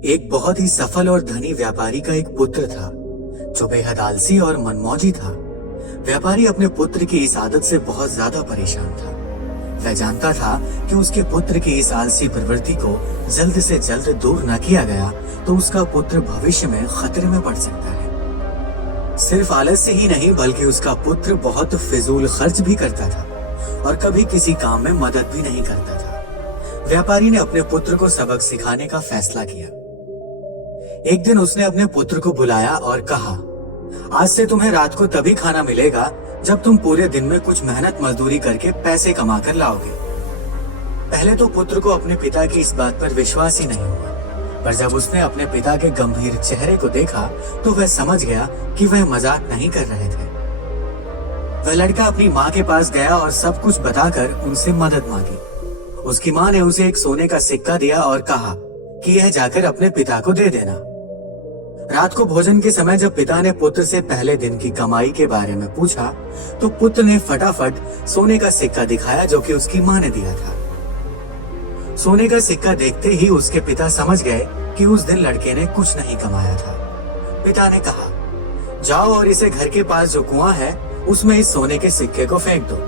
एक बहुत ही सफल और धनी व्यापारी का एक पुत्र था जो बेहद आलसी और मनमौजी था। व्यापारी अपने पुत्र की इस आदत से बहुत ज्यादा परेशान था। वह जानता था कि उसके पुत्र की इस आलसी प्रवृत्ति को जल्द से जल्द दूर न किया गया तो उसका पुत्र भविष्य में खतरे में पड़ सकता है। सिर्फ आलस से ही नहीं बल्कि उसका पुत्र बहुत फिजूल खर्च भी करता था और कभी किसी काम में मदद भी नहीं करता था। व्यापारी ने अपने पुत्र को सबक सिखाने का फैसला किया। एक दिन उसने अपने पुत्र को बुलाया और कहा, आज से तुम्हें रात को तभी खाना मिलेगा जब तुम पूरे दिन में कुछ मेहनत मजदूरी करके पैसे कमा कर लाओगे। पहले तो पुत्र को अपने पिता की इस बात पर विश्वास ही नहीं हुआ, पर जब उसने अपने पिता के गंभीर चेहरे को देखा तो वह समझ गया कि वह मजाक नहीं कर रहे थे। वह लड़का अपनी माँ के पास गया और सब कुछ बताकर उनसे मदद मांगी। उसकी माँ ने उसे एक सोने का सिक्का दिया और कहा कि यह जाकर अपने पिता को दे देना। रात को भोजन के समय जब पिता ने पुत्र से पहले दिन की कमाई के बारे में पूछा तो पुत्र ने फटाफट सोने का सिक्का दिखाया जो कि उसकी माँ ने दिया था। सोने का सिक्का देखते ही उसके पिता समझ गए कि उस दिन लड़के ने कुछ नहीं कमाया था। पिता ने कहा, जाओ और इसे घर के पास जो कुआं है उसमें इस सोने के सिक्के को फेंक दो।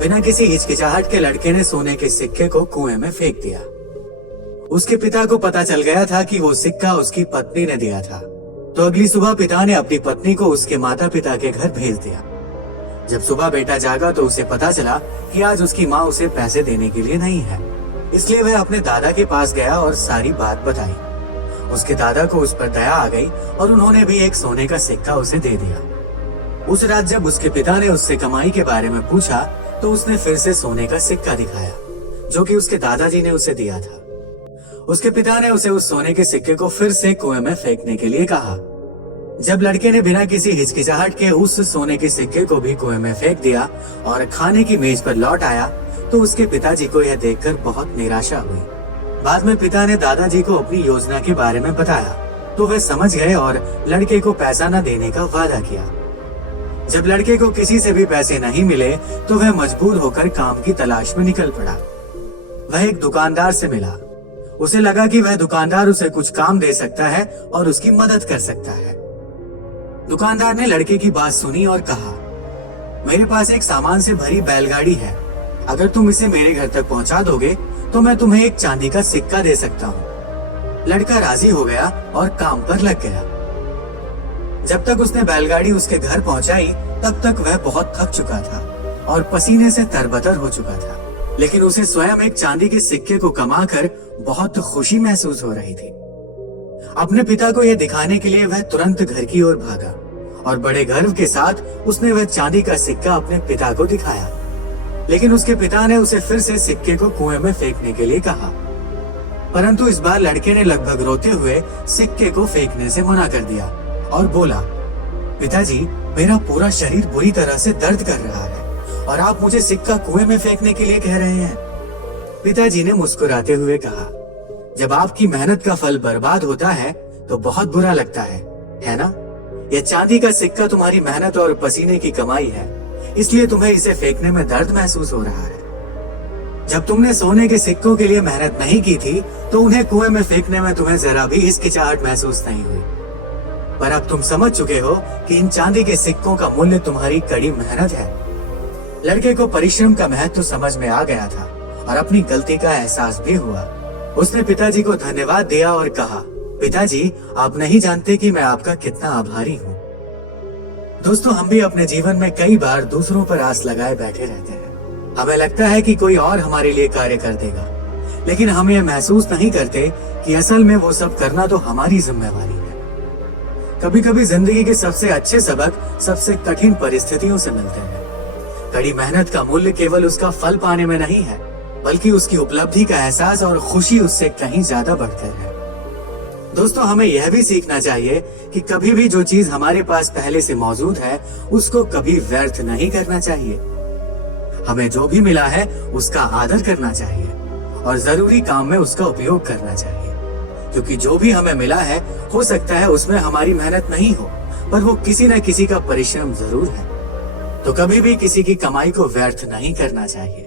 बिना किसी हिचकिचाहट के लड़के ने सोने के सिक्के को कुएं में फेंक दिया। उसके पिता को पता चल गया था कि वो सिक्का उसकी पत्नी ने दिया था, तो अगली सुबह पिता ने अपनी पत्नी को उसके माता पिता के घर भेज दिया। जब सुबह बेटा जागा तो उसे पता चला कि आज उसकी माँ उसे पैसे देने के लिए नहीं है, इसलिए वह अपने दादा के पास गया और सारी बात बताई। उसके दादा को उस पर दया आ गई और उन्होंने भी एक सोने का सिक्का उसे दे दिया। उस रात जब उसके पिता ने उससे कमाई के बारे में पूछा तो उसने फिर से सोने का सिक्का दिखाया जो कि उसके दादाजी ने उसे दिया था। उसके पिता ने उसे उस सोने के सिक्के को फिर से कुएं में फेंकने के लिए कहा। जब लड़के ने बिना किसी हिचकिचाहट के उस सोने के सिक्के को भी कुएं में फेंक दिया और खाने की मेज पर लौट आया तो उसके पिताजी को यह देखकर बहुत निराशा हुई। बाद में पिता ने दादाजी को अपनी योजना के बारे में बताया तो वे समझ गए और लड़के को पैसा न देने का वादा किया। जब लड़के को किसी से भी पैसे नहीं मिले तो वह मजबूर होकर काम की तलाश में निकल पड़ा। वह एक दुकानदार से मिला। उसे लगा कि वह दुकानदार उसे कुछ काम दे सकता है और उसकी मदद कर सकता है। दुकानदार ने लड़के की बात सुनी और कहा, मेरे पास एक सामान से भरी बैलगाड़ी है, अगर तुम इसे मेरे घर तक पहुंचा दोगे तो मैं तुम्हें एक चांदी का सिक्का दे सकता हूँ। लड़का राजी हो गया और काम पर लग गया। जब तक उसने बैलगाड़ी उसके घर पहुंचाई तब तक वह बहुत थक चुका था और पसीने से तरबतर हो चुका था, लेकिन उसे स्वयं एक चांदी के सिक्के को कमाकर बहुत खुशी महसूस हो रही थी। अपने पिता को यह दिखाने के लिए वह तुरंत घर की ओर भागा और बड़े गर्व के साथ उसने वह चांदी का सिक्का अपने पिता को दिखाया। लेकिन उसके पिता ने उसे फिर से सिक्के को कुएं में फेंकने के लिए कहा, परंतु इस बार लड़के ने लगभग रोते हुए सिक्के को फेंकने से मना कर दिया और बोला, पिताजी, मेरा पूरा शरीर बुरी तरह से दर्द कर रहा है और आप मुझे सिक्का कुएं में फेंकने के लिए कह रहे हैं। पिताजी ने मुस्कुराते हुए कहा, जब आपकी मेहनत का फल बर्बाद होता है तो बहुत बुरा लगता है ना? यह चांदी का सिक्का तुम्हारी मेहनत और पसीने की कमाई है, इसलिए तुम्हें इसे फेंकने में दर्द महसूस हो रहा है। जब तुमने सोने के सिक्कों के लिए मेहनत नहीं की थी तो उन्हें कुएं में फेंकने में तुम्हें जरा भी हिचकिचाहट महसूस नहीं हुई, पर अब तुम समझ चुके हो कि इन चांदी के सिक्कों का मूल्य तुम्हारी कड़ी मेहनत है। लड़के को परिश्रम का महत्व समझ में आ गया था और अपनी गलती का एहसास भी हुआ। उसने पिताजी को धन्यवाद दिया और कहा, पिताजी, आप नहीं जानते कि मैं आपका कितना आभारी हूँ। दोस्तों, हम भी अपने जीवन में कई बार दूसरों पर आस लगाए बैठे रहते हैं। हमें लगता है कि कोई और हमारे लिए कार्य कर देगा, लेकिन हम ये महसूस नहीं करते कि असल में वो सब करना तो हमारी जिम्मेवारी है। कभी कभी जिंदगी के सबसे अच्छे सबक सबसे कठिन परिस्थितियों से मिलते हैं। कड़ी मेहनत का मूल्य केवल उसका फल पाने में नहीं है, बल्कि उसकी उपलब्धि का एहसास और खुशी उससे कहीं ज्यादा बढ़कर है। दोस्तों, हमें यह भी सीखना चाहिए कि कभी भी जो चीज हमारे पास पहले से मौजूद है उसको कभी व्यर्थ नहीं करना चाहिए। हमें जो भी मिला है उसका आदर करना चाहिए और जरूरी काम में उसका उपयोग करना चाहिए, क्योंकि जो भी हमें मिला है हो सकता है उसमें हमारी मेहनत नहीं हो, पर वो किसी न किसी का परिश्रम जरूर है। तो कभी भी किसी की कमाई को व्यर्थ नहीं करना चाहिए।